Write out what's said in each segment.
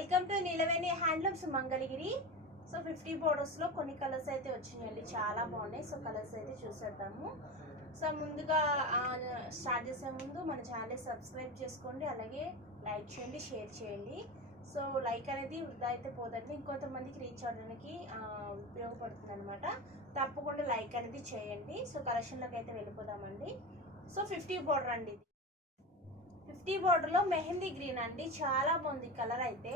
Welcome to Nilaveni handlooms Mangalagiri. So fifty బోర్డర్స్లో కొన్ని colours అయితే వచ్చినాయండి. చాలా బాగున్నాయి. సో కలర్స్ అయితే చూసేద్దాము. సో ముందుగా స్టార్ట్ చేసే ముందు మన ఛానల్ సబ్స్క్రైబ్ చేసుకోండి. అలాగే లైక్ చేయండి షేర్ చేయండి. సో లైక్ అనేది వృధా అయితే పోదండి. ఇంకొంతమందికి రీచ్ అవ్వడానికి ఉపయోగపడుతుంది అనమాట తప్పకుండా లైక్ అనేది చేయండి. సో కలెక్షన్లోకి అయితే వెళ్ళిపోదామండి. సో ఫిఫ్టీ బోర్డర్ అండి ఫిఫ్టీ బోర్డర్లో మెహందీ గ్రీన్ అండి. చాలా బాగుంది కలర్ అయితే.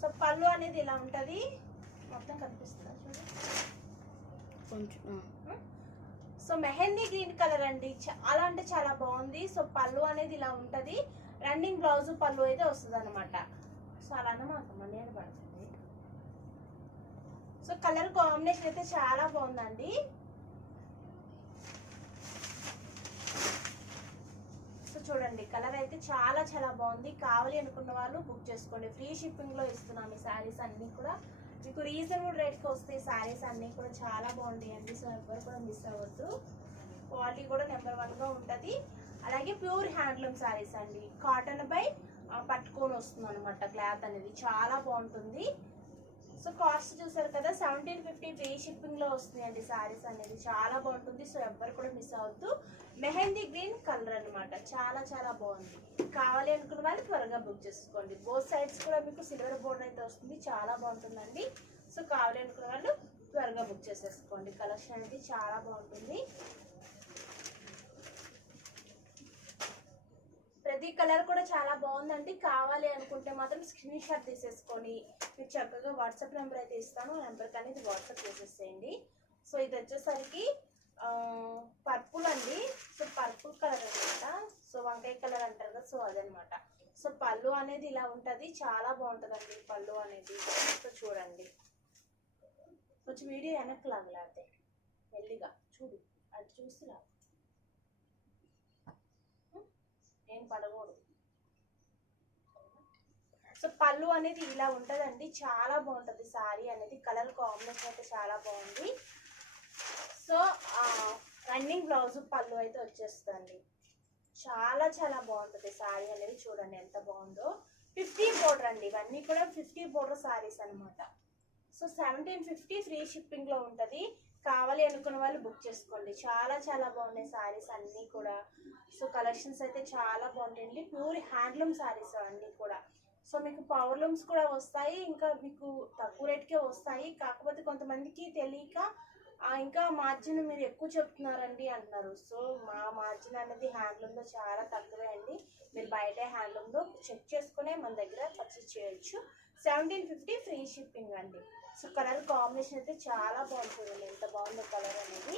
సో పళ్ళు అనేది ఇలా ఉంటుంది. మొత్తం కనిపిస్తుందా చూడండి కొంచెం సో మెహందీ గ్రీన్ కలర్ అండి. చాలా అంటే చాలా బాగుంది. సో పళ్ళు అనేది ఇలా ఉంటది. రన్నింగ్ బ్లౌజ్ పళ్ళు అయితే వస్తుంది అనమాట సో అలా అన్నమాట నేను పడుతుంది. సో కలర్ కాంబినేషన్ అయితే చాలా బాగుందండి. చూడండి కలర్ అయితే చాలా చాలా బాగుంది. కావాలి అనుకున్న వాళ్ళు బుక్ చేసుకోండి. ఫ్రీ షిప్పింగ్లో ఇస్తున్నాం ఈ శారీస్ అన్నీ కూడా. మీకు రీజనబుల్ రేట్కి వస్తాయి శారీస్ అన్నీ కూడా చాలా బాగుంటాయండి సో ఎవరు కూడా మిస్ అవ్వద్దు. క్వాలిటీ కూడా నెంబర్ వన్గా ఉంటుంది. అలాగే ప్యూర్ హ్యాండ్లూమ్ శారీస్ అండి. కాటన్ పై పట్టుకొని వస్తుంది అనమాట క్లాత్ అనేది. చాలా బాగుంటుంది. సో కాస్ట్ చూసారు కదా సెవెంటీన్ ఫిఫ్టీ ఫ్రీ షిప్పింగ్లో వస్తున్నాయండి శారీస్ అనేది. చాలా బాగుంటుంది. సో ఎవ్వరు కూడా మిస్ అవద్దు మెహందీ గ్రీన్ కలర్ అన్నమాట. చాలా చాలా బాగుంది. కావాలి అనుకున్న వాళ్ళు త్వరగా బుక్ చేసుకోండి. బోత్ సైడ్స్ కూడా మీకు సిల్వర్ బోర్డర్ అయితే వస్తుంది. చాలా బాగుంటుందండి. సో కావాలి అనుకున్న వాళ్ళు త్వరగా బుక్ చేసేసుకోండి. కలెక్షన్ అనేది చాలా బాగుంటుంది. ప్రతి కలర్ కూడా చాలా బాగుందండి. కావాలి అనుకుంటే మాత్రం స్క్రీన్ షాట్ తీసేసుకొని మీకు చక్కగా వాట్సాప్ నెంబర్ అయితే ఇస్తాను. ఆ నెంబర్కి అనేది వాట్సాప్ చేసేసేయండి. సో ఇది వచ్చేసరికి పర్పుల్ అండి. సో పర్పుల్ కలర్ అనమాట సో వంకాయ కలర్ అంటారు కదా సో అదనమాట సో పళ్ళు అనేది ఇలా ఉంటుంది. చాలా బాగుంటుందండి పళ్ళు అనేది. సో చూడండి. కొంచెం వీడియో వెనక్కి లాగలేతే మెల్లిగా చూడు. అది చూసి లాగు నేను పడకూడదు. సో పళ్ళు అనేది ఇలా ఉంటదండి. చాలా బాగుంటుంది. సారీ అనేది కలర్ కాంబినేషన్ అయితే చాలా బాగుంది. సో రన్నింగ్ బ్లౌజ్ పళ్ళు అయితే వచ్చేస్తుంది చాలా చాలా బాగుంటుంది. సారీ అనేది చూడండి ఎంత బాగుందో. ఫిఫ్టీ బోర్డర్ అండి. ఇవన్నీ కూడా ఫిఫ్టీ బోర్డర్ శారీస్ అన్నమాట. సో సెవెంటీన్ ఫిఫ్టీ ఫ్రీ షిప్పింగ్లో ఉంటుంది. కావాలి అనుకున్న వాళ్ళు బుక్ చేసుకోండి. చాలా చాలా బాగున్నాయి సారీస్ అన్నీ కూడా. సో కలెక్షన్స్ అయితే చాలా బాగుంటాయండి. ప్యూర్ హ్యాండ్లూమ్ సారీస్ అన్నీ కూడా. సో మీకు పవర్ లూమ్స్ కూడా వస్తాయి. ఇంకా మీకు తక్కువ రేట్కే వస్తాయి. కాకపోతే కొంతమందికి తెలియక ఇంకా మార్జిన్ మీరు ఎక్కువ చెప్తున్నారండి అంటున్నారు సో మా మార్జిన్ అనేది హ్యాండ్లూమ్లో చాలా తక్కువే అండి. మీరు బయట హ్యాండ్లూమ్లో చెక్ చేసుకునే మన దగ్గర పర్చేస్ చేయొచ్చు. సెవెంటీన్ ఫిఫ్టీ ఫ్రీ షిప్పింగ్ అండి. సో కలర్ కాంబినేషన్ అయితే చాలా బాగుంటుంది ఎంత బాగుందో కలర్ అనేది.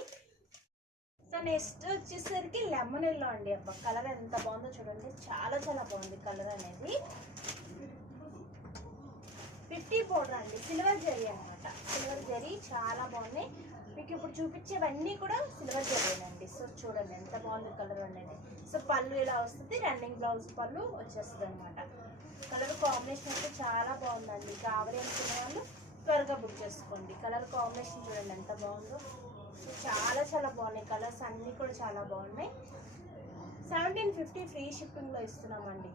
సో నెక్స్ట్ వచ్చేసరికి లెమన్ ఎల్లో అండి అబ్బా. కలర్ ఎంత బాగుందో చూడండి. చాలా చాలా బాగుంది కలర్ అనేది. ఫిఫ్టీ పౌడర్ అండి. సిల్వర్ జరీ అనమాట సిల్వర్ జరీ చాలా బాగున్నాయి. మీకు ఇప్పుడు చూపించేవన్నీ కూడా సిల్వర్ జరీనండి సో చూడండి ఎంత బాగుంది కలర్ అనేది. సో పళ్ళు ఇలా వస్తుంది రన్నింగ్ బ్లౌజ్ పళ్ళు వచ్చేస్తుంది అనమాట కలర్ కాంబినేషన్ అయితే చాలా బాగుందండి. కావాలి అనుకునే వాళ్ళు త్వరగా బుక్ చేసుకోండి. కలర్ కాంబినేషన్ చూడండి ఎంత బాగుందో. సో చాలా చాలా బాగున్నాయి. కలర్స్ అన్నీ కూడా చాలా బాగున్నాయి. సెవెంటీన్ ఫిఫ్టీ ఫ్రీ షిప్పింగ్లో ఇస్తున్నామండి.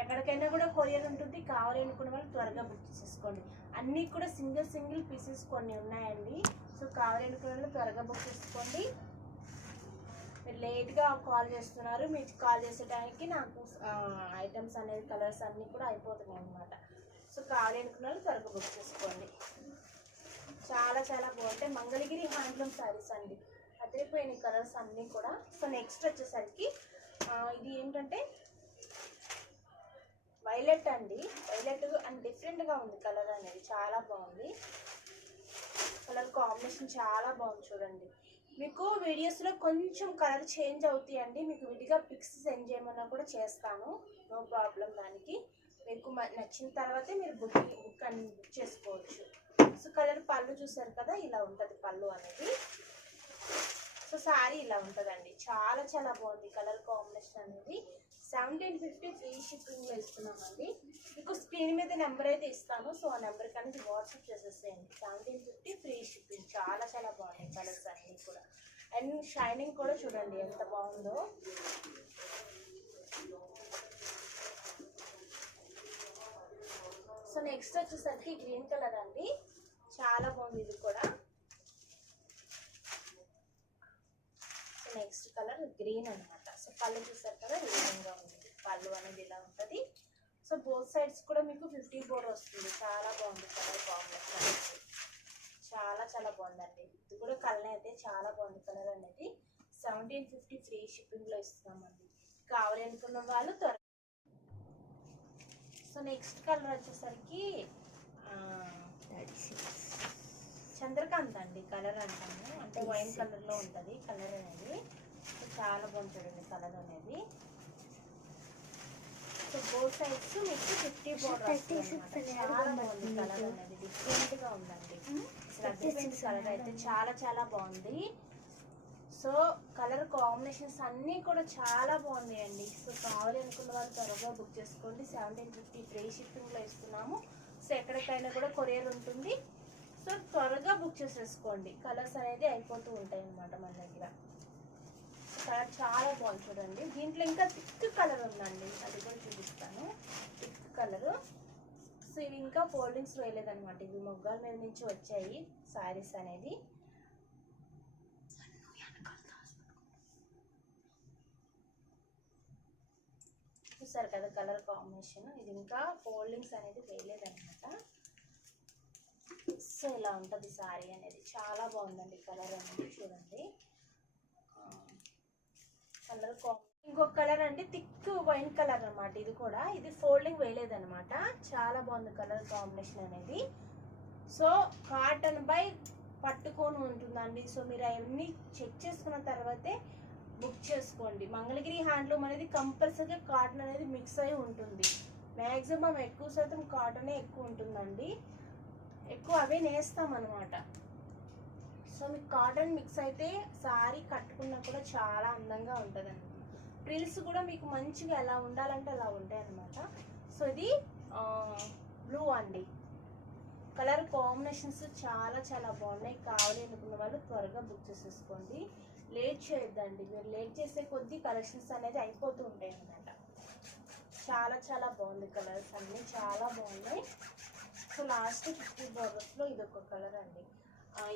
ఎక్కడికైనా కూడా కొరియర్ ఉంటుంది. కావాలి అనుకున్న వాళ్ళు త్వరగా బుక్ చేసుకోండి. అన్నీ కూడా సింగిల్ సింగిల్ పీసెస్ కొన్ని ఉన్నాయండి. సో కావాలి అనుకున్న త్వరగా బుక్ చేసుకోండి. మీరు లేట్గా కాల్ చేస్తున్నారు మీకు కాల్ చేసే టైంకి నాకు ఐటమ్స్ అనేది కలర్స్ అన్నీ కూడా అయిపోతున్నాయి అనమాట సో కావాలి అనుకున్నారు త్వరగా బుక్ చేసుకోండి. చాలా చాలా బాగుంటాయి. మంగళగిరి హ్యాండ్లూమ్ శారీస్ అండి. అదిరిపోయిన కలర్స్ అన్నీ కూడా. సో నెక్స్ట్ వచ్చేసరికి ఇది ఏంటంటే వైలెట్ అండి. వైలెట్ అండ్ డిఫరెంట్గా ఉంది కలర్ అనేది. చాలా బాగుంది. కలర్ కాంబినేషన్ చాలా బాగుంది చూడండి. మీకు వీడియోస్లో కొంచెం కలర్ చేంజ్ అవుతాయండి. మీకు విడిగా పిక్స్ సెండ్ చేయమన్నా కూడా చేస్తాను. నో ప్రాబ్లం దానికి. మీకు నచ్చిన తర్వాతే మీరు బుక్ బుక్ అని బుక్ చేసుకోవచ్చు. సో కలర్ పళ్ళు చూసారు కదా ఇలా ఉంటుంది పళ్ళు అనేది. సో సారీ ఇలా ఉంటుందండి. చాలా చాలా బాగుంది కలర్ కాంబినేషన్ అనేది. సెవెంటీన్ ఫిఫ్టీ ఫ్రీ షిప్పింగ్లో ఇస్తున్నామండి. మీకు స్క్రీన్ మీద నెంబర్ అయితే ఇస్తాను. సో ఆ నెంబర్ అనేది వాట్సాప్ చేసేసేయండి. సెవెంటీన్ ఫిఫ్టీ ఫ్రీ షిప్పింగ్ చాలా చాలా బాగున్నాయి కలర్స్ అన్నీ కూడా. అండ్ షైనింగ్ కూడా చూడండి ఎంత బాగుందో. సో నెక్స్ట్ వచ్చేసరికి గ్రీన్ కలర్ అండి. చాలా బాగుంది ఇది కూడా. నెక్స్ట్ కలర్ గ్రీన్ అన్నమాట. పళ్ళు చూసారు కదా ఈ విధంగా ఉంది. పళ్ళు అనేది ఇలా ఉంటుంది. సో బోత్ సైడ్స్ కూడా మీకు ఫిఫ్టీ ఫోర్ వస్తుంది. చాలా బాగుంది కలర్ కాంబినేషన్ చాలా చాలా బాగుందండి. ఇది కూడా కలర్ అయితే చాలా బాగుంది కలర్ అనేది. సెవెంటీన్ ఫిఫ్టీ ఫ్రీ షిప్పింగ్లో ఇస్తున్నామండి. కావాలి అనుకున్న వాళ్ళు త్వర సో నెక్స్ట్ కలర్ వచ్చేసరికి చంద్రకాంత్ అండి. కలర్ అంటాము. అంటే వైన్ కలర్లో ఉంటది కలర్ అనేది. చాలా బాగుంది చూడండి కలర్ అనేది. సో బోత్ సైడ్స్ మీకు ఫిఫ్టీ బోర్డర్ చాలా బాగుంది కలర్ అనేది. డిఫరెంట్గా ఉందండి. డిఫరెంట్ కలర్ అయితే చాలా చాలా బాగుంది. సో కలర్ కాంబినేషన్స్ అన్నీ కూడా చాలా బాగున్నాయండి. సో కావాలి అనుకున్న వాళ్ళు త్వరగా బుక్ చేసుకోండి. సెవెంటీన్ ఫిఫ్టీ ఫ్రీ షిప్పింగ్లో ఇస్తున్నాము. సో ఎక్కడికైనా కూడా కొరియర్ ఉంటుంది. సో త్వరగా బుక్ చేసేసుకోండి. కలర్స్ అనేది అయిపోతూ ఉంటాయి అన్నమాట మన దగ్గర. కలర్ చాలా బాగుంది చూడండి. దీంట్లో ఇంకా థిక్ కలర్ ఉందండి. అది కూడా చూపిస్తాను. Thick colour. సో ఇవి ఇంకా ఫోల్డింగ్స్ వేయలేదనమాట ఇవి మొగ్గాల మీద నుంచి వచ్చాయి శారీస్ అనేది. చూసారు కదా కలర్ కాంబినేషన్. ఇది ఇంకా ఫోల్డింగ్స్ అనేది వేయలేదనమాట సో ఇలా ఉంటుంది సారీ అనేది. చాలా బాగుందండి కలర్ అనేది చూడండి. కలర్ ఇంకొక కలర్ అండి థిక్ వైన్ కలర్ అనమాట ఇది కూడా. ఇది ఫోల్డింగ్ వేయలేదనమాట చాలా బాగుంది కలర్ కాంబినేషన్ అనేది. సో కాటన్ బై పట్టుకొని ఉంటుందండి. సో మీరు అవన్నీ చెక్ చేసుకున్న తర్వాతే బుక్ చేసుకోండి. మంగళగిరి హ్యాండ్లూమ్ అనేది కంపల్సరీగా కాటన్ అనేది మిక్స్ అయి ఉంటుంది. మ్యాక్సిమం ఎక్కువ శాతం కాటనే ఎక్కువ ఉంటుందండి. ఎక్కువ అవే నేస్తాం అనమాట సో మీకు కాటన్ మిక్స్ అయితే సారీ కట్టుకున్నా కూడా చాలా అందంగా ఉంటుంది అనమాట ప్రిల్స్ కూడా మీకు మంచిగా ఎలా ఉండాలంటే అలా ఉంటాయి అనమాట సో ఇది బ్లూ అండి. కలర్ కాంబినేషన్స్ చాలా చాలా బాగున్నాయి. కావాలి అనుకున్న వాళ్ళు త్వరగా బుక్ చేసేసుకోండి. లేట్ చేయొద్దండి. మీరు లేట్ చేసే కొద్దీ కలెక్షన్స్ అనేది అయిపోతూ ఉంటాయి అనమాట చాలా చాలా బాగుంది కలర్స్ అన్నీ చాలా బాగున్నాయి. సో లాస్ట్ ఫిఫ్టీ బోర్డర్స్లో ఇది ఒక కలర్ అండి.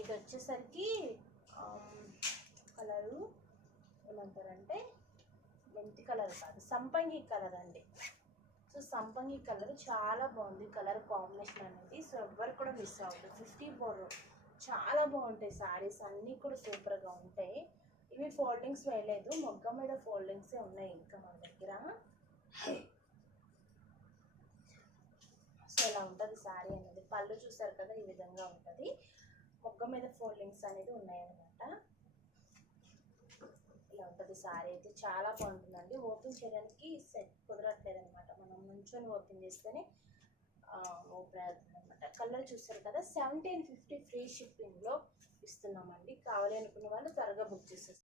ఇది వచ్చేసరికి కలరు ఏమంటారంటే మెంతి కలర్ కాదు సంపంగి కలర్ అండి. సో సంపంగి కలర్ చాలా బాగుంది కలర్ కాంబినేషన్ అనేది. సో ఎవ్వరు కూడా మిస్ అవ్వదు ఫిఫ్టీ ఫోర్ చాలా బాగుంటాయి సారీస్ అన్నీ కూడా సూపర్గా ఉంటాయి. ఇవి ఫోల్డింగ్స్ వేయలేదు మొగ్గ మీద ఫోల్డింగ్సే ఉన్నాయి ఇంకా మన దగ్గర. సో ఇలా ఉంటుంది సారీ అనేది? పళ్ళు చూసారు కదా ఈ విధంగా ఉంటుంది. మొగ్గ మీద ఫోల్డింగ్స్ అనేది ఉన్నాయన్నమాట. ఇలా ఉంటుంది సారీ అయితే చాలా బాగుంటుందండి. ఓపెన్ చేయడానికి సెట్ కుదరట్లేదు అనమాట మనం నుంచొని ఓపెన్ చేస్తేనే ఓపెన్ అవుతుంది అనమాట కలర్ చూస్తారు కదా సెవెంటీన్ ఫిఫ్టీ ఫ్రీ షిప్పింగ్లో ఇస్తున్నామండి. కావాలి అనుకున్న వాళ్ళు త్వరగా బుక్ చేసేస్తారు